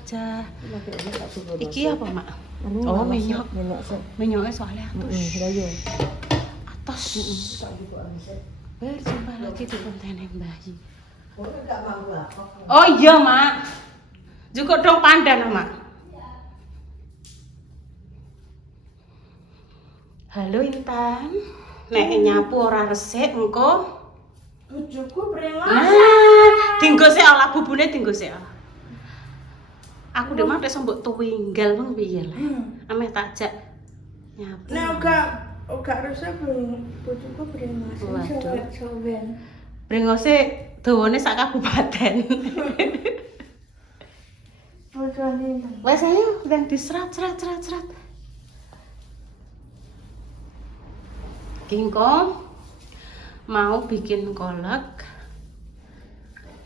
aja. Iki apa, Mak? Oh, minyak. Minyaknya soalnya atus. Atas. Berjumpa lagi di konten Bayi. Oh iya, Mak. Juga dong pandan, Mak. Halo Intan. Nek nyapu ora resik engko. Bojoku brengos. Nah, dinggo sik ala bubune dinggo sik. Aku ndek mak mbok tuwinggal mung piye lah. Ameh tak jak nyapu. Nah, uga rusak bojoku brengos. Waduh. Soben. Brengose dawane sak kabupaten. Bojone. Wes ayo dan diserat. Kingko mau bikin kolak.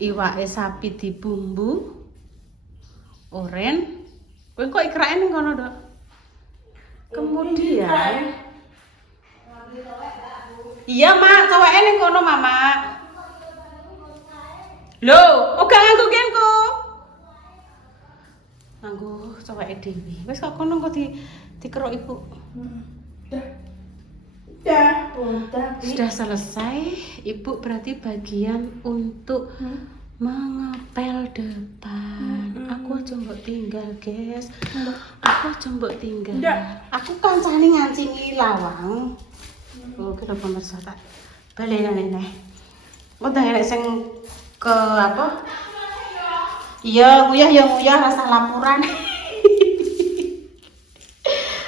Iwake sapi dibumbu. Oren. Kowe kok ikrake ning kono, Dok? Kemudian iya, Mak, coweke ning kono, Mama. Lho, ora nganggo kenku. Nganggo coweke dhewe. Wis kok kono kok dikeruk Ibu. Udah. Sudah selesai, Ibu berarti bagian untuk mengepel depan. Aku aja mbok tinggal, guys. Aku aja mbok tinggal. Aku kancane ngancingi lawang. Oh, kita pemirsa tak baleni neh. Udah enek sing ke apa? Iya, nguyah rasa laporan.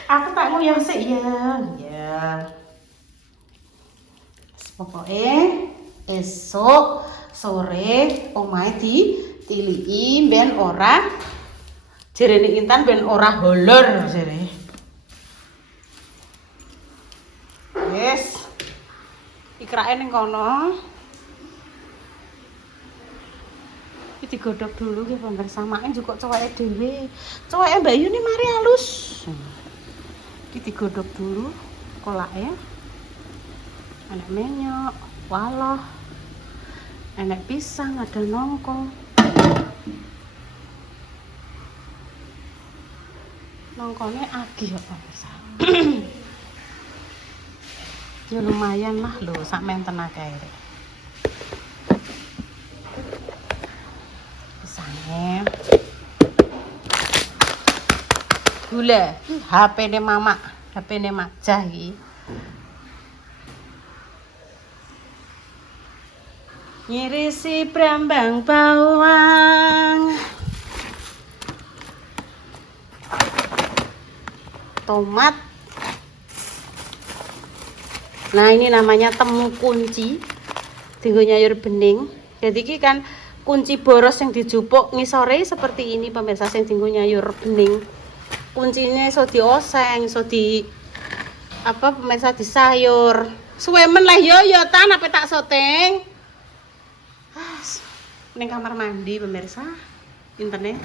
Aku tak nguyah sik ya. Iya. Pokoknya esok sore omahe ditiliki ben ora jerene Intan ben ora holor jere. Yes. Ikrake ning kono. Iki digodhog dulu ya pemirsa, make njukuk coweke dhewe. Coweke Mbak Yu ni mari halus. Iki digodhog dulu kolake. Enak menyok, waloh, enak pisang, ada nongko. Nongkone agih kok pemirsa. Ya lumayan lah lho, sak menten akeh. Pisangnya. Gula, HP-ne Mama, HP-ne Majah iki. Ngirisi brambang bawang, tomat. Nah, ini namanya temu kunci tinggo nyayur bening. Jadi ini kan kunci boros yang dijupuk ngisore seperti ini pemirsa, sing tinggo nyayur bening. Kuncinya iso dioseng, iso di apa pemirsa di sayur. Suwemen lah yo tan apa tak soteng. Ning kamar mandi pemirsa, internet.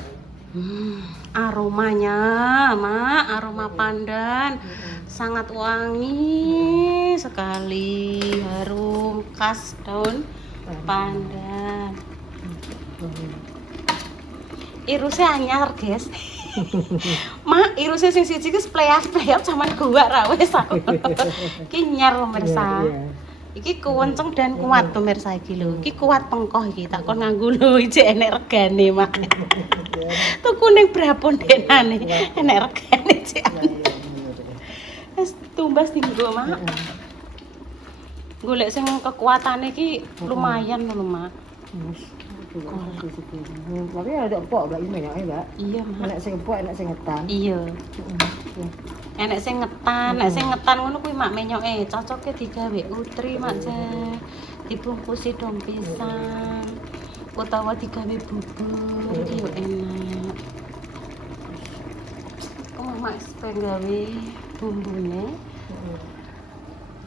Aromanya, Mak, aroma pandan sangat wangi sekali, harum khas daun pandan. Irusnya anyar, guys. Mak, irusnya sing siji ki spleat-spleat zaman gua ra wis aku. Ki nyar pemirsa. Iki kewenceng dan kuat pemirsa iki lho. Iki kuat pengkoh iki. Tak kon nganggo lho iki enek regane, Mak. Tuku ning brapon denane. Enek regane cek. Wis tumbas dienggo, Mak. Golek sing kekuatane iki lumayan lho, Mak. Tapi ada empuk Mbak ini ya, Mbak. Iya, Mak. Enak sing empuk, enak sing ngetan. Iya. Enek sing ngetan ngono kuwi Mak menyoke cocoke digawe utri Mak Jeh. Dibungkusi dong pisang utawa digawe bubur iki yo enak. Kok Mak pengen gawe bumbune.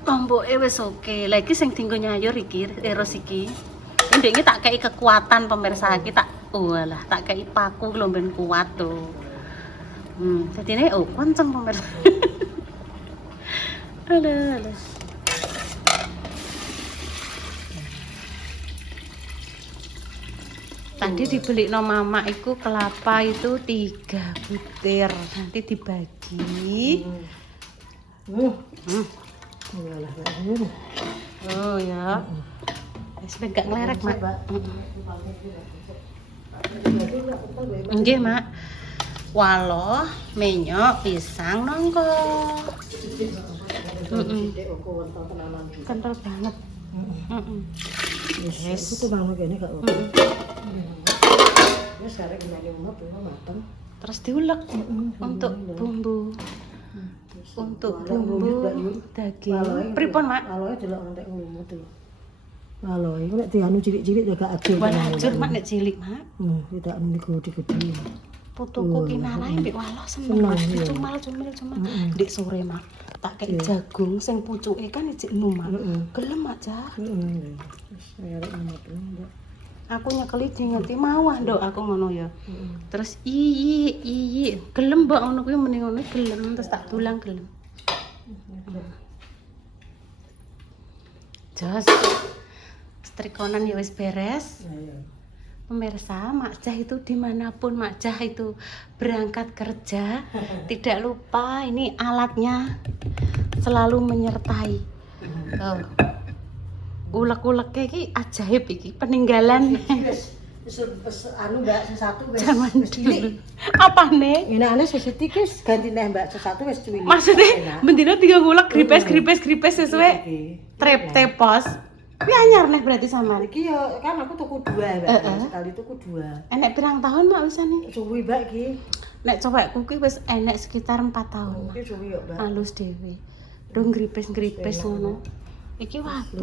Tomboke wis oke. Lah iki sing dienggo nyayur iki terus iki. Ndek iki tak kei kekuatan pemirsa iki tak walah tak kei paku lho ben kuat tuh. Dadine kenceng pemirsa. Alah. Tak Tadi dibeli no mama iku kelapa itu 3 butir. Nanti dibagi. Iyalah, Oh ya. Wis gak nglerek, Mak. Nggih, Mak. Walo, menyok, pisang, nongko. Kental banget. Yes. Itu bang kene gak apa. Wis arek ngene umur mateng. Terus diulek untuk bumbu. Untuk bumbu daging. Pripun, Mak? Waloe delok entek nglumut iki. Waloe iku nek dianu cilik-cilik ya gak ajur. Walajur, Mak, nek cilik, Mak. Tidak niku gede-gede. Putuku ki narae mbek walo seneng. Cumal. Ndek sore, Mak. Tak kei jagung sing pucuke kan ijik numak. Gelem aja. Wis arek umur Mbak. Aku nyekeli ngerti mawah nduk aku ngono ya. Terus iyi gelem mbak ngono kuwi mending ngono gelem terus tak tulang gelem. Jos. Strikonan ya wis beres. Pemirsa, Mak Jah itu dimanapun Mak Jah itu berangkat kerja, tidak lupa ini alatnya selalu menyertai. Oh. Ulek-uleknya iki ajaib iki, peninggalan. Wis anu Mbak sesatu wis Zaman dulu. Apane? Enakane sesiti wis ganti neh Mbak sesatu wis cuwili. Maksudnya bendina 3 ngulek gripes sesuai trep tepos. Kuwi anyar neh berarti sampean. Iki ya kan aku tuku 2 Mbak. Sekali tuku 2. Enek pirang tahun Mak wisane? Suwi Mbak iki. Nek cowekku ki wis enek sekitar 4 tahun. Iki suwi ya Mbak. Halus dhewe. Rung gripes ngono. Iki waktu.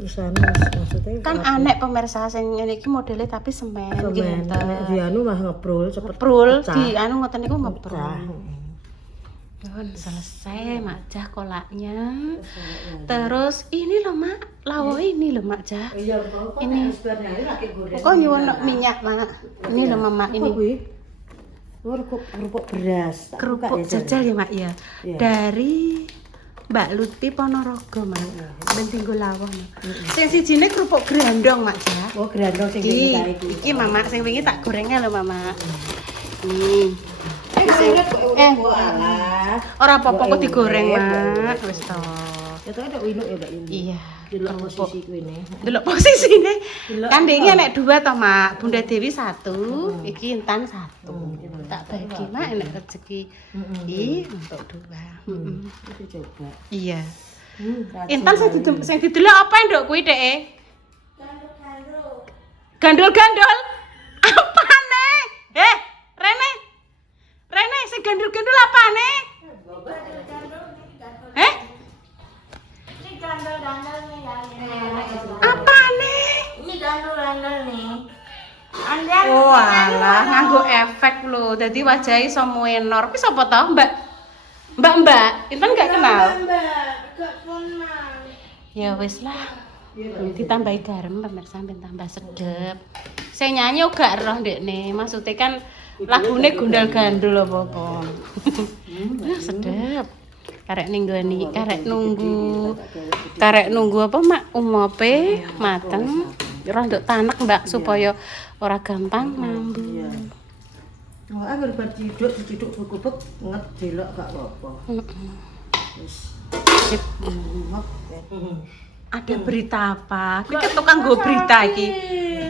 Terus anu maksudnya Kan aneh pemirsa sing ngene iki modele tapi semen iki. nek di anu mah ngeprul cepet. Prul di anu ngoten niku ngeprul. Don selesai Mak Jah kolaknya. Terus ini loh Mak, lawo ini loh Mak Jah. Iya, kok Ini. harus bareng lagi goreng. Kok nyuwun minyak Mak. Ini loh Mama ini. Kerupuk beras. Kerupuk jajal ya Mak ya. Dari Mbak Luti Ponorogo Mak. Ben tinggo lawo Mak. Sing sijine kerupuk grandong Mak Jah. Oh, grandong sing iki. Iki Mama sing wingi tak gorengnya loh Mama. Alah. Ora apa-apa kok digoreng Mak. Wis to. Itu ada winuk ya Mbak ini. Iya. Delok posisi kuwi. Delok posisine. Kan dhek iki enek 2 to, Mak. Bunda Dewi 1, iki Intan 1. Tak bagi, Mak, enek rezeki. Untuk 2. Itu coba. Iya. Intan sing didelok apa nduk kuwi dheke? Gandul-gandul. Apane? Rene, sing gandul-gandul apane? Apane? Ini gandul-gandul nih. Oh alah, nganggo efek lho. Dadi wajahe iso menor. Kuwi sapa to, Mbak? Mbak, Intan gak kenal. Mbak, gak kenal. Ya wis lah. Ditambahi garam pemirsa ben tambah sedep. Sing nyanyi gak roh ndekne. Maksude kan lagune gondal-gandul apa-apa. Sedep. Karek ninggoni, karek nunggu apa Mak umope mateng. Rondok tanek Mbak supaya ora gampang mambu. Oh, agar diciduk bubuk nget delok gak apa-apa. Wis. Sip. Ada berita apa? Kuwi ketukang nggo berita iki.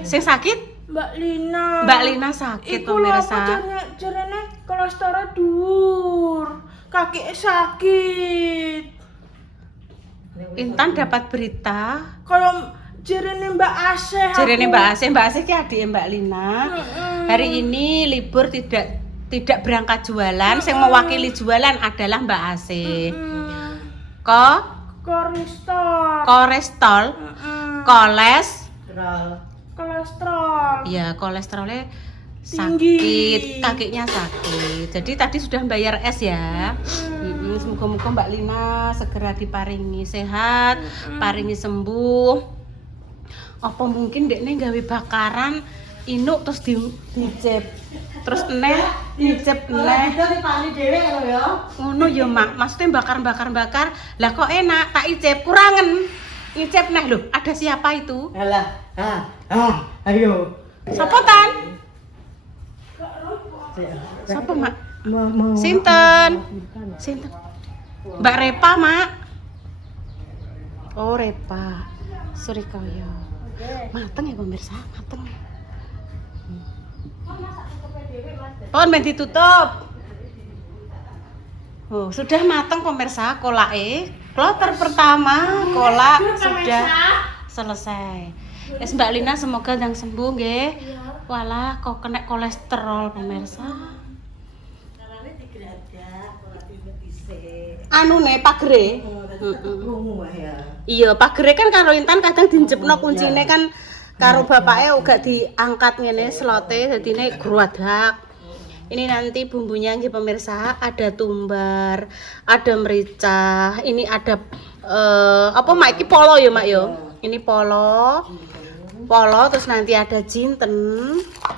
Sing sakit? Mbak Lina. Mbak Lina sakit pemirsa. Jarene kolesterol dhuwur. Kaki sakit. Intan dapat berita. Kalau jarene Mbak Asih. Jarene Mbak Asih ki adike Mbak Lina. Hari ini libur tidak berangkat jualan. Yang mewakili jualan adalah Mbak Asih. Kolesterol. Iya, kolesterolnya tinggi. sakit, kakinya sakit. Jadi tadi sudah bayar es ya. Semoga-moga Mbak Lina segera diparingi sehat, paringi sembuh. Apa mungkin dekne gawe bakaran inuk terus dicep. Terus neh dicep neh. Dipani dhewe ngono ya. Ngono ya, Mak. Maksudnya bakar. Lah kok enak, tak icep kurangen. Ngicep neh lho, ada siapa itu? Alah. Ayo. Sapa Tan? Sapa Mak? Mau Sinten? Sinten? Mbak Repa, Mak. Oh, Repa. Surikaya. Mateng ya pemirsa, mateng. Pon men ditutup. Oh, sudah mateng pemirsa kolake. Kloter pertama kolak sudah selesai. Es Mbak Lina semoga yang sembuh nggih. Walah kok kena kolesterol pemirsa. Anu ne pagere. Iya, pagere kan karo Intan kadang dinjepno kuncine kan karo bapake uga diangkat ngene slote dadine gruadak. Ini nanti bumbunya nggih pemirsa, ada tumbar, ada merica, ini ada apa Mak iki polo ya Mak ya. Ini polo. Polo terus nanti ada jinten.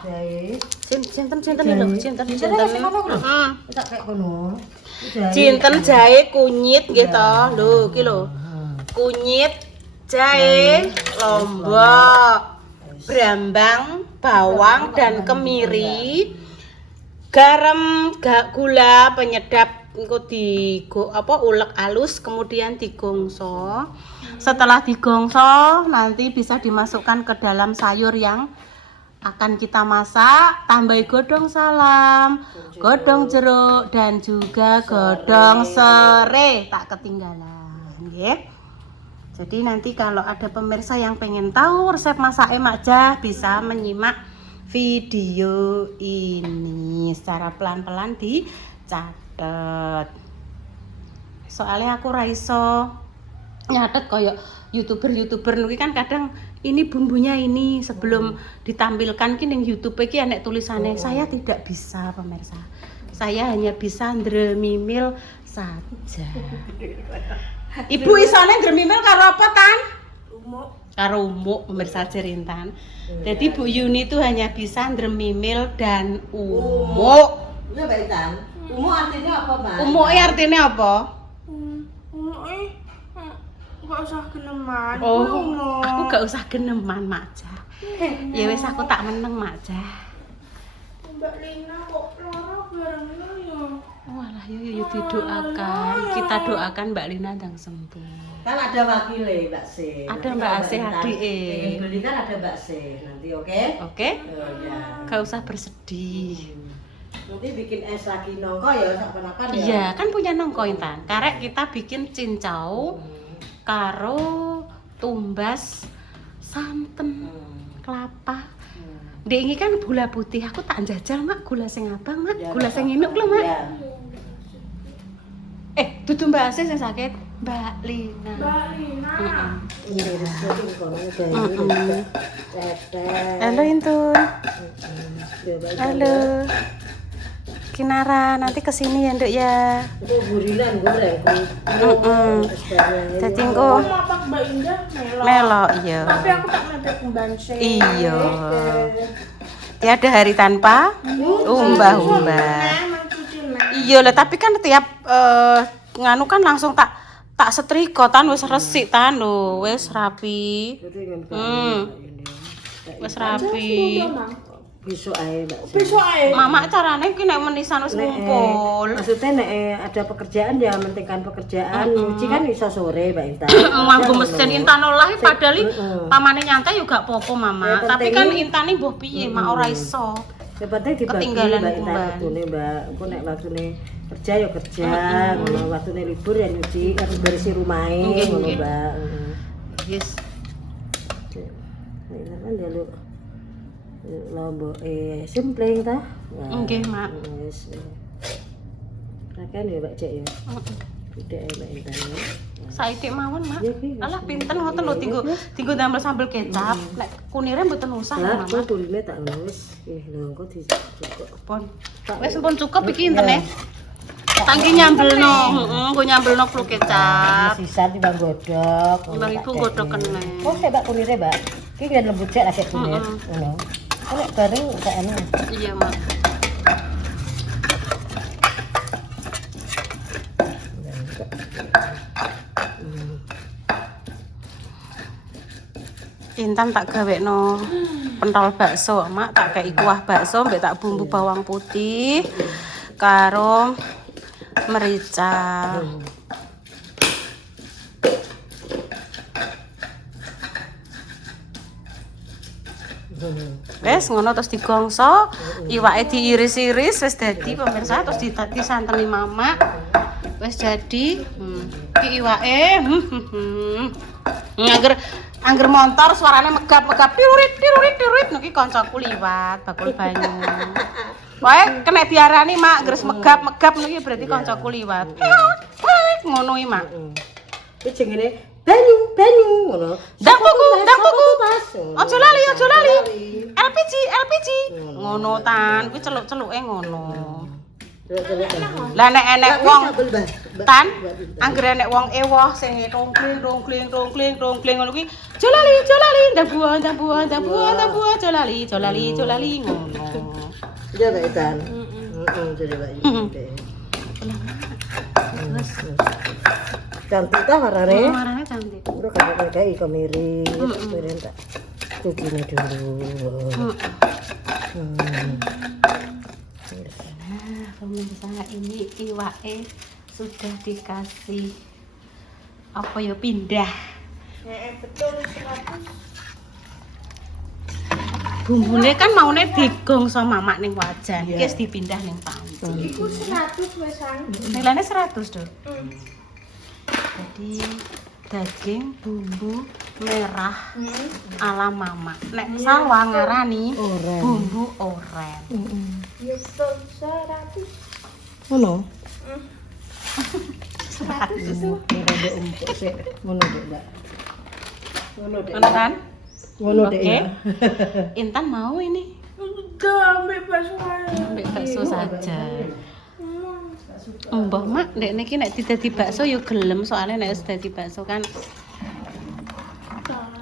jahe. Jinten lho, jinten. Heeh. Tak kayak kono. Jinten jahe kunyit nggih to. Lho, iki lho. Kunyit, jahe, lombok, brambang, bawang dan kemiri. Garam, gula, penyedap engko ulek halus kemudian digongso. Setelah digongso nanti bisa dimasukkan ke dalam sayur yang akan kita masak, tambahi godong salam, godong jeruk dan juga godong serai, tak ketinggalan nggih. Jadi nanti kalau ada pemirsa yang pengen tahu resep masak Mak Jah bisa menyimak video ini secara pelan-pelan dicatat. Soalnya aku raiso nyatet koyo YouTuber niki kan kadang ini bumbunya ini sebelum ditampilkan ki ning YouTube iki enek tulisannya. Saya tidak bisa pemirsa. Saya hanya bisa ndremimil saja. Ibu isone ndremimil karo apa Tan? Karo umuk pemirsa Jerintan. Jadi Bu Yuni itu hanya bisa ndremimil dan umuk. Iya Mbak Intan. Umuk artinya apa, Mbak? Umuk artinya apa? Gak usah geneman. Oh, aku gak usah geneman Mak Jah. Ya wis aku tak meneng Mak Jah. Mbak Lina kok lara bareng ya? Walah yo didoakan. Kita doakan Mbak Lina ndang sembuh. Kan ada wakile Mbak Se. Ada Mbak Se adike. Pengen beli kan ada Mbak Se nanti, oke? Oke? Oh ya. Gak usah bersedih. Nanti bikin es lagi nongko ya kapan-kapan ya. Iya, kan punya nongko Intan. Karek kita bikin cincau karo tumbas santen kelapa. Dek ini kan gula putih. Aku tak jajal Mak gula sing abang Mak. Ya, Gula sing inuk lho Mak. Ya. Dudu Mbak Asih sing sakit, Mbak Lina. Mbak Lina. Iya, jadi kono bayi. Halo Intun. Ya, Mbak Intan. Halo. Kinara nanti kesini ya Nduk ya. Itu burinan goreng. Jadi Aku engko mapak Mbak Indah melok. melok iya. Tapi aku tak mepet pembanse. Iya. Tiada hari tanpa umbah-umbah. Iya lah, tapi kan tiap nganu kan langsung tak setrika tan wis resik tan lho, wis rapi. Wis rapi. Besok ae Mbak. Besok ae. Mama carane ki nek menisan wis ngumpul. Maksudnya nek ada pekerjaan ya mentingkan pekerjaan. Nyuci kan iso sore Mbak Intan. Nganggo mesin Intan olah padahal pamane nyantai juga apa-apa Mama. Ya, Tapi penting- kan Intane mbah piye mak ora iso. Yang penting dibagi Ketinggalan Mbak Intan kumban. waktune Mbak. Engko nek waktune kerja ya kerja, ngono waktune libur ya nyuci, kan berisi rumahe Nggih, ngono nggih. Mbak. Yes. Nek kan jaluk lombok simpling ta? Nggih, Mak. Wis. Rakan ya Mbak Cek ya. Tidak Mbak Intan ya. Saiki mawon, Mak. Iya, Ki. Alah pinten ngoten lho tinggo damel sambel kecap. Nek kunire mboten usah ya, Lah, Mama. kok kuline tak wis. Lho engko dicukup. Pun. Wis pun cukup iki intene. Tangki nyambelno, heeh, nggo nyambelno flu kecap. Sisa timbang godhog. Mbak Ibu godhog kene. Oh, mbak kunire, Mbak. Iki kan lembut cek lagi kunir. Ngono. Nek garing gak enak. Iya, Mak. Intan tak gawekno pentol bakso, Mak. Tak kei kuah bakso mbek tak bumbu bawang putih karo merica. Wes ngono terus digongso, iwake diiris-iris wis dadi pemirsa, terus disanteni Mama. Wis jadi. Iki iwake. Angger montor suarane megap-megap tirurit niki kancaku liwat bakul banyu. Wae kena diarani Mak gres megap-megap niki berarti kancaku liwat. Ngono iki Mak. Iki jenenge banyu ngono. Ndang tuku. Aja lali. LPG. Ngono tan, kuwi celuk-celuke ngono. Lah nek enek wong tan, anggere enek wong ewoh sing rongkling ngono kuwi, jolali, ndang buah, jolali ngono. Iya Mbak Tan. Jadi Mbak. Cantik ta warnane? Warnane cantik. Udah kakak kemiri, kemirin tak cukine dulu. Nah, pemirsa ini iwake sudah dikasih apa ya pindah. Betul 100. Bumbune kan maune digongso Mamak ning wajan. Iki wis dipindah ning panci. Iku 100 wesan. Nilainya 100, Dok. Jadi daging bumbu merah ala Mama. Nek Salwa ngarani bumbu oren. Ya betul 100. Ngono. 100 itu. Rada empuk sik. Ngono Dek, Mbak. Ngono Dek. Ngono kan? Ngono Dek. Oke. Ya. Intan mau ini. Udah ambil bakso aja. Ambil bakso saja. Mbah Mak, nek niki nek didadi bakso ya gelem soalnya nek wis dadi bakso kan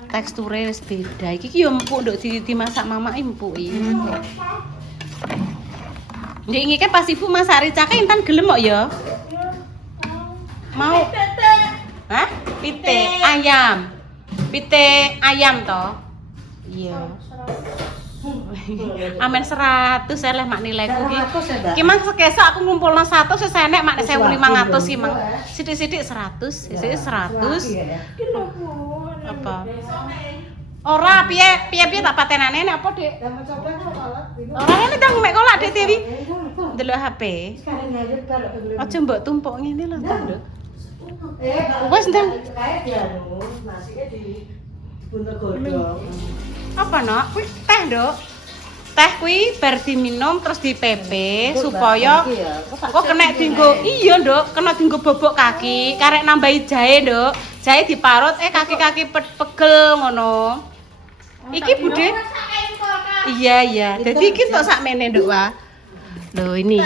teksture wis beda. Iki ki yo empuk nduk dimasak Mama empuk iki. Ndek iki pas Ibu masak ricake Intan gelem kok ya. Mau? Hah? Pite ayam. Pite ayam to? Iya. Amen 100 eleh mak nilaiku iki. Ki mang sekesuk aku ngumpulno 100 wis enek mak 1500 ki mang. Sithik-sithik 100, sithik 100. Apa? Ora piye tak patenane nek apa, Dik? Ora ngene ndang mek kolak Dik Dewi. Delok HP. Aja mbok tumpuk ngene lho, Nduk. Wes ndang Kae dianu, masike di buntel godhong. apa Nok? Kuwi teh, Nduk. Teh kuwi bar diminum terus dipepe supaya kok kena dienggo iya, Nduk, kena dienggo bobok kaki, karek nambahi jahe, Nduk. Jahe diparut kaki-kaki pegel ngono. Iki Bude. Iya. Dadi iki tok sakmene, Nduk, Wah. Lho ini.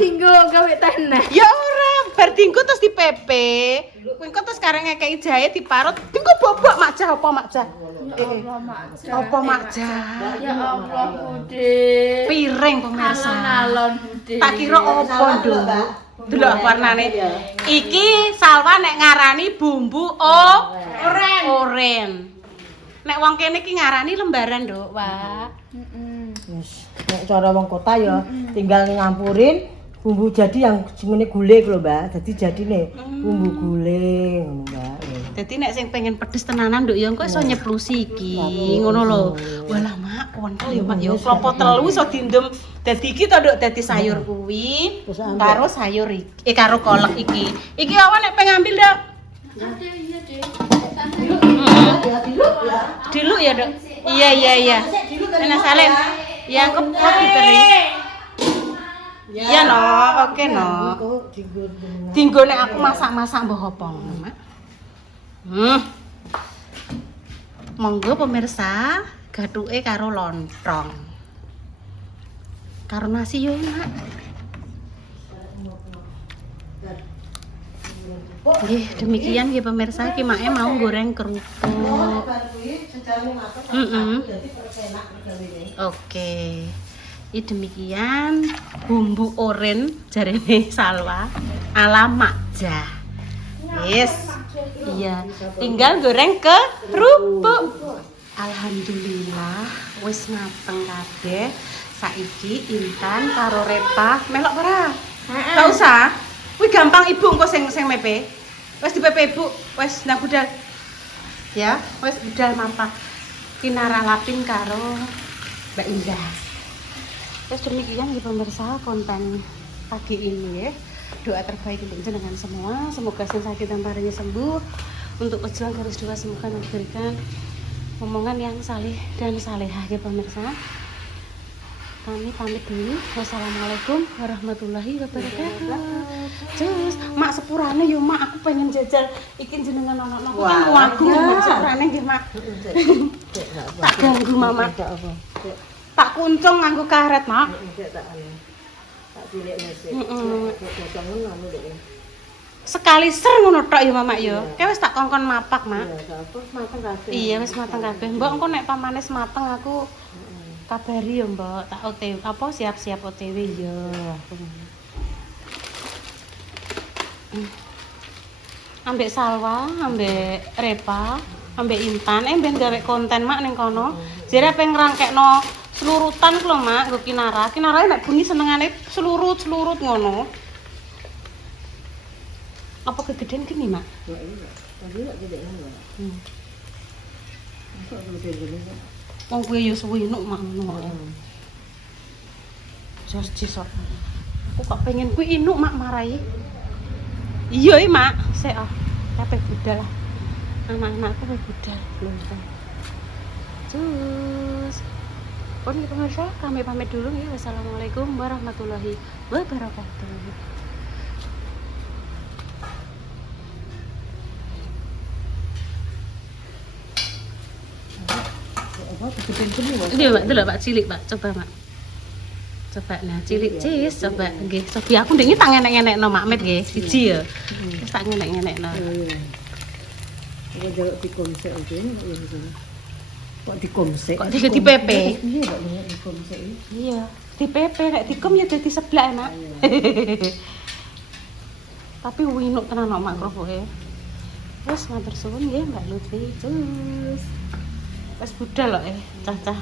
Tinggo gawe teh nah. Ya ora, bar dienggo terus dipepe. Kuwi kok terus karek ngekeki jahe diparut, dienggo bobok makjah apa makjah? Apa makjah? Ya Allah, Bude. Piring pemirsa. Alon Bude. Tak kira apa, Nduk? Delok warnane. Iki Salwa nek ngarani bumbu oren. Nek wong kene iki ngarani lembaran, Nduk. Wah. Wis, nek cara wong kota ya tinggal ngampurin bumbu jadi yang jenenge gulai lho, Mbak. Dadi jadine bumbu gulai ngono, Mbak. Dadi nek sing pengen pedes tenanan, Nduk, ya engko iso nyeplusi iki. Ngono lho. Walah, Mak, kontol ya, Mak. Ya klopo telu iso dindem. Dadi iki to, Nduk, dadi sayur kuwi karo sayur iki. Karo kolak iki. Iki awan nek pengen ngambil, Nduk. Iya, Dek. Ya diluk ya. Diluk ya, Dok. Iya. Enak salen. Yang kepot diberi. Iya, no. Oke, no. Dinggo nek aku masak-masak mbah apa ngono, Mak. Monggo pemirsa, gathuke karo lontong. Karo nasi yo, Mak. Nggih, demikian ya pemirsa, iki make mau goreng kerupuk. Oke. Ini demikian bumbu oren jarene Salwa ala makjah. Yes. Iya, tinggal goreng kerupuk. Alhamdulillah wis mateng kabeh. Saiki Intan karo Repa melok ora? Gak usah. Kuwi gampang Ibu engko sing mepe. Wis dipepe Ibu, wis ndang budal. Ya, wis budal mapak. Kinara Lapin karo Mbak Indah. Terus demikian ya pemirsa konten pagi ini ya. Doa terbaik untuk jenengan semua, semoga yang sakit dan parahnya sembuh. Untuk pejuang garis dua semoga diberikan omongan yang saleh dan salehah ya pemirsa. Kami pamit dulu. Wassalamualaikum warahmatullahi wabarakatuh. Cus, mak sepurane yo mak, aku pengen jajal ikin jenengan ono-ono kan wagu mak sepurane nggih mak. Tak ganggu mama. Tak kuncung nganggo karet mak. Tak cilik nesik. Sekali ser ngono tok ya mama yo. Kayak wis tak kongkon mapak mak. Iya wis mateng kabeh. Mbok engko nek pamanis mateng aku kabari ya mbak, tak OTW apa siap-siap OTW ya. Ambek Salwa, ambek Repa, ambek Intan, ben gawe konten mak ning kono. Jare pengen ngrangkekno selurutan ku lho mak, nggo Kinara. Kinara nek bunyi senengane selurut ngono. Apa kegedean gini mak? Ya iya, tadi lak gede ngono. Masuk gede-gede. Wong kuwi yo suwi nuk mak ngono. Jos cisok. Aku kok pengen kuwi inuk mak marai. Iya mak, sik ah. Kabeh budal lah. Anak-anakku wis budal lontong. Cus. Pun pemirsa, kami pamit dulu ya. Wassalamualaikum warahmatullahi wabarakatuh. Ini mak, dulu pak cilik pak, coba mak. Coba nah cilik cis, coba nggih. Sobi aku ndek tak ngenek-ngenekno mak met nggih, siji ya. Wis tak ngenek-ngenekno. Iya. Jaluk dikomsek aja kok dikomsek. Kok di PP? Iya, kok dikomsek. Iya, di PP nek dikom ya dadi seblak mak. Tapi winuk tenan mak krofoke. Wes matur suwun nggih Mbak Lutfi. Cus. Wes budal kok cah-cah.